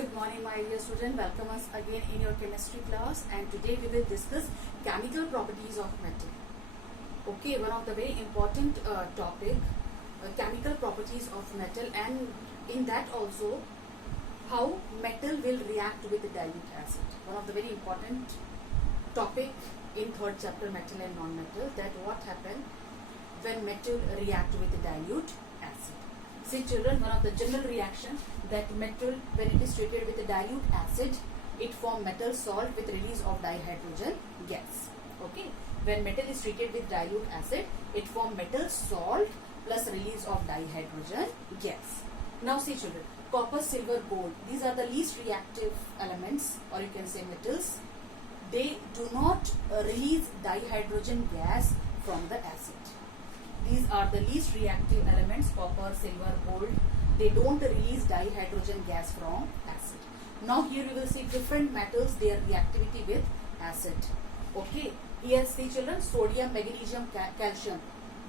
Good morning, my dear student. Welcome us again in your chemistry class, and today we will discuss chemical properties of metal. Okay, one of the very important topic, chemical properties of metal, and in that also how metal will react with the dilute acid. One of the very important topic in third chapter, metal and non-metal, that what happen when metal react with the dilute acid. See children, one of the general reaction that metal, when it is treated with a dilute acid, it form metal salt with release of dihydrogen gas. Okay, when metal is treated with dilute acid, it form metal salt plus release of dihydrogen gas. Now see children, copper, silver, gold, these are the least reactive elements, or you can say metals. They do not release dihydrogen gas from the acid. These are the least reactive elements, copper, silver, gold. They don't release dihydrogen gas from acid. Now here you will see different metals, their reactivity with acid. Okay, here see children, sodium, magnesium, calcium.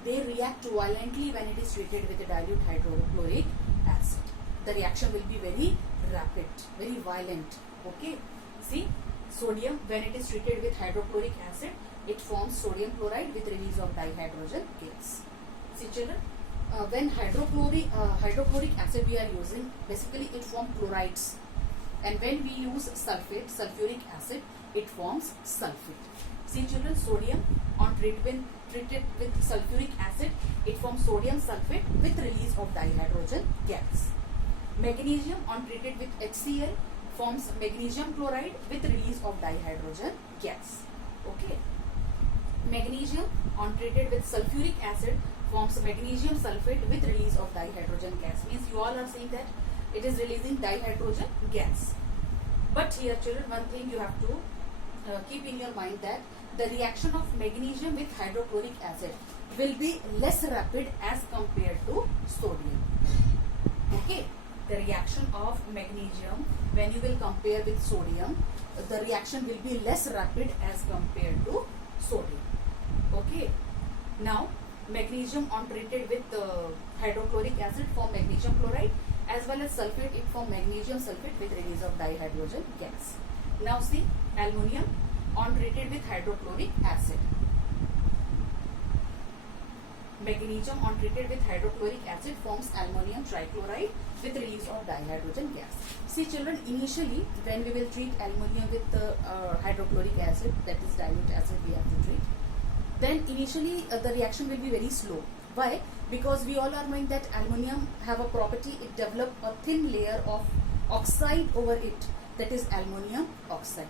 They react violently when it is treated with a dilute hydrochloric acid. The reaction will be very rapid, very violent. Okay, see sodium, when it is treated with hydrochloric acid, it forms sodium chloride with release of dihydrogen gas. See children, when hydrochloric acid we are using, basically it forms chlorides, and when we use sulfate, sulfuric acid, it forms sulfate. See children, sodium on treated with sulfuric acid, it forms sodium sulfate with release of dihydrogen gas. Magnesium on treated with HCl forms magnesium chloride with release of dihydrogen gas. Okay, magnesium on treated with sulfuric acid forms magnesium sulfate with release of dihydrogen gas. Means you all are saying that it is releasing dihydrogen gas. But here children, one thing you have to keep in your mind, that the reaction of magnesium with hydrochloric acid will be less rapid as compared to sodium. Okay, the reaction of magnesium, when you will compare with sodium, the reaction will be less rapid as compared to sodium. Okay, now magnesium on treated with hydrochloric acid form magnesium chloride, as well as sulfate, it form magnesium sulfate with release of dihydrogen gas. Now see aluminium on treated with hydrochloric acid. Magnesium on treated with hydrochloric acid forms aluminium trichloride with release of dihydrogen gas. See children, initially when we will treat aluminium with hydrochloric acid, that is dilute acid we have to treat, then initially the reaction will be very slow. Why? Because we all are knowing that aluminium have a property, it develop a thin layer of oxide over it, that is aluminium oxide.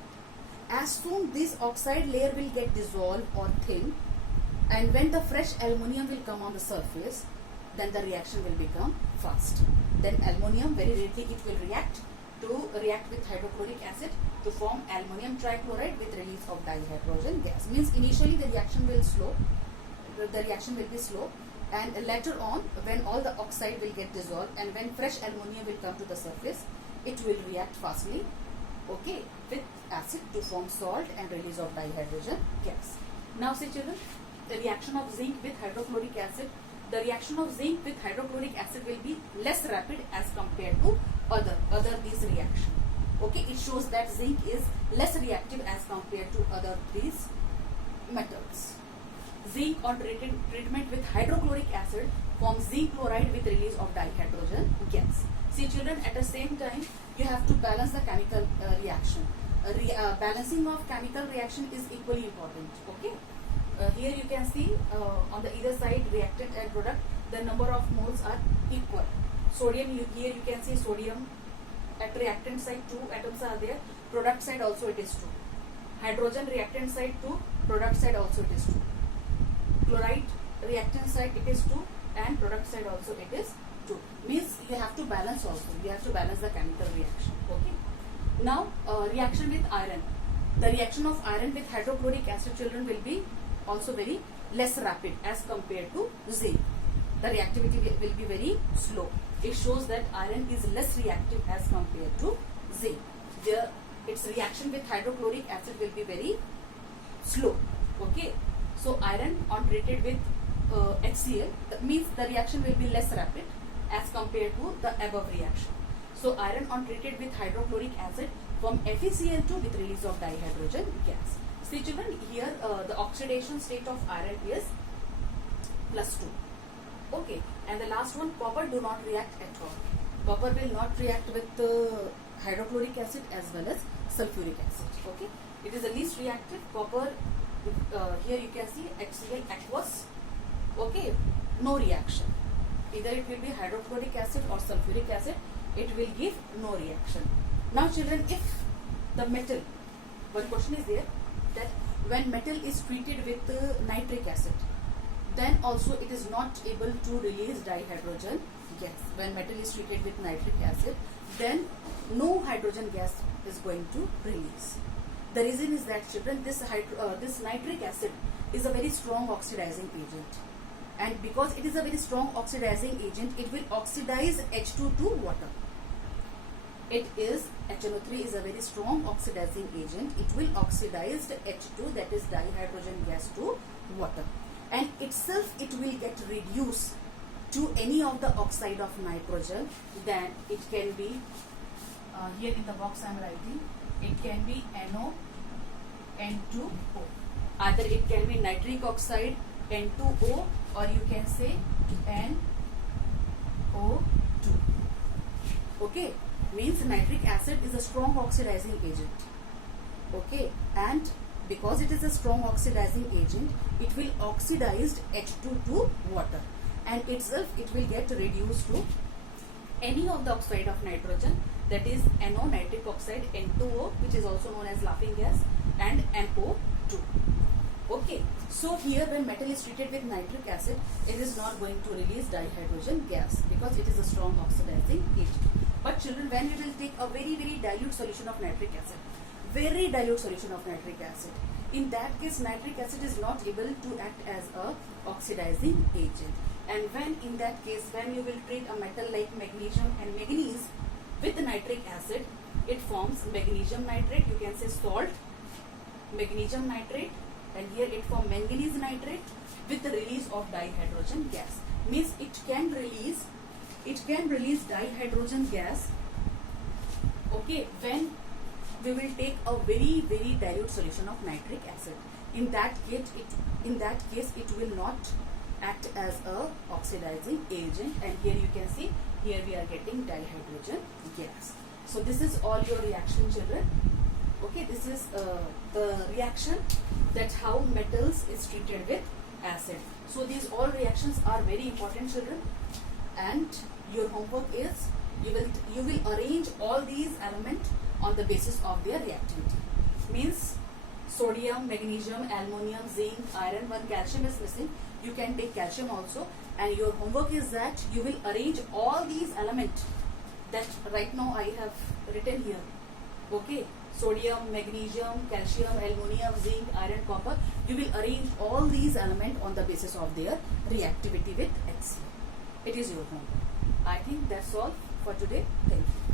As soon this oxide layer will get dissolved or thin, and when the fresh aluminium will come on the surface, then the reaction will become fast. Then aluminium, very readily it will react with hydrochloric acid to form aluminium trichloride with release of dihydrogen gas. Means initially the reaction will be slow, and later on when all the oxide will get dissolved and when fresh aluminium will come to the surface, it will react fastly, okay, with acid to form salt and release of dihydrogen gas. Now see children, the reaction of zinc with hydrochloric acid, the reaction of zinc with hydrochloric acid will be less rapid as compared to other these reaction. Okay, it shows that zinc is less reactive as compared to other these metals. Zinc on treatment with hydrochloric acid forms zinc chloride with release of dihydrogen gas. See children, at the same time you have to balance the chemical reaction. Balancing of chemical reaction is equally important. Okay, here you can see on the either side, reactant and product, the number of moles are equal. Sodium, here you can see sodium at reactant side 2 atoms are there, product side also it is 2. Hydrogen reactant side 2, product side also it is 2. Chloride reactant side it is 2 and product side also it is 2. Means you have to balance also, you have to balance the chemical reaction. Okay. Now reaction with iron. The reaction of iron with hydrochloric acid children will be also very less rapid as compared to zinc. The reactivity will be very slow. It shows that iron is less reactive as compared to zinc. Its reaction with hydrochloric acid will be very slow. Okay, so iron on treated with HCl, that means the reaction will be less rapid as compared to the above reaction. So iron on treated with hydrochloric acid form FeCl2 with release of dihydrogen gas. See children, here the oxidation state of iron is +2. Okay, and the last one, copper do not react at all. Copper will not react with hydrochloric acid as well as sulfuric acid. Okay, it is the least reactive. Copper, here you can see HCl aqueous. Okay, no reaction. Either it will be hydrochloric acid or sulfuric acid. It will give no reaction. Now children, if the metal, one question is there, that when metal is treated with nitric acid, then also it is not able to release dihydrogen gas. When metal is treated with nitric acid, then no hydrogen gas is going to release. The reason is that children, this nitric acid is a very strong oxidizing agent, and because it is a very strong oxidizing agent, it will oxidize H2 to water. It is HNO3 is a very strong oxidizing agent. It will oxidize the H2, that is dihydrogen gas, to water, and itself it will get reduced to any of the oxide of nitrogen. Then it can be here in the box I am writing, it can be NO, N2O. Either it can be nitric oxide N2O, or you can say NO2. Okay, means nitric acid is a strong oxidizing agent. Okay, and because it is a strong oxidizing agent, it will oxidize H2 to water, and itself it will get reduced to any of the oxide of nitrogen, that is NO, nitric oxide, N2O, which is also known as laughing gas, and NO2. Okay, so here when metal is treated with nitric acid, it is not going to release dihydrogen gas because it is a strong oxidizing agent. But children, when we will take a very dilute solution of nitric acid, very dilute solution of nitric acid, in that case nitric acid is not able to act as a oxidizing agent. And when in that case, when you will treat a metal like magnesium and manganese with nitric acid, it forms magnesium nitrate, you can say salt, magnesium nitrate, and here it forms manganese nitrate with the release of dihydrogen gas. Means it can release dihydrogen gas. Okay, when we will take a very dilute solution of nitric acid, in that case it will not act as a oxidizing agent, and here you can see, here we are getting dihydrogen gas. So this is all your reaction, children. Okay, this is the reaction, that how metals is treated with acid. So these all reactions are very important, children, and your homework is you will arrange all these elements on the basis of their reactivity. Means sodium, magnesium, aluminum, zinc, iron. One calcium is missing, you can take calcium also, and your homework is that you will arrange all these elements that right now I have written here. Okay, sodium, magnesium, calcium, aluminum, zinc, iron, copper. You will arrange all these elements on the basis of their reactivity with HCl. It is your homework. I think that's all for today. Thank you.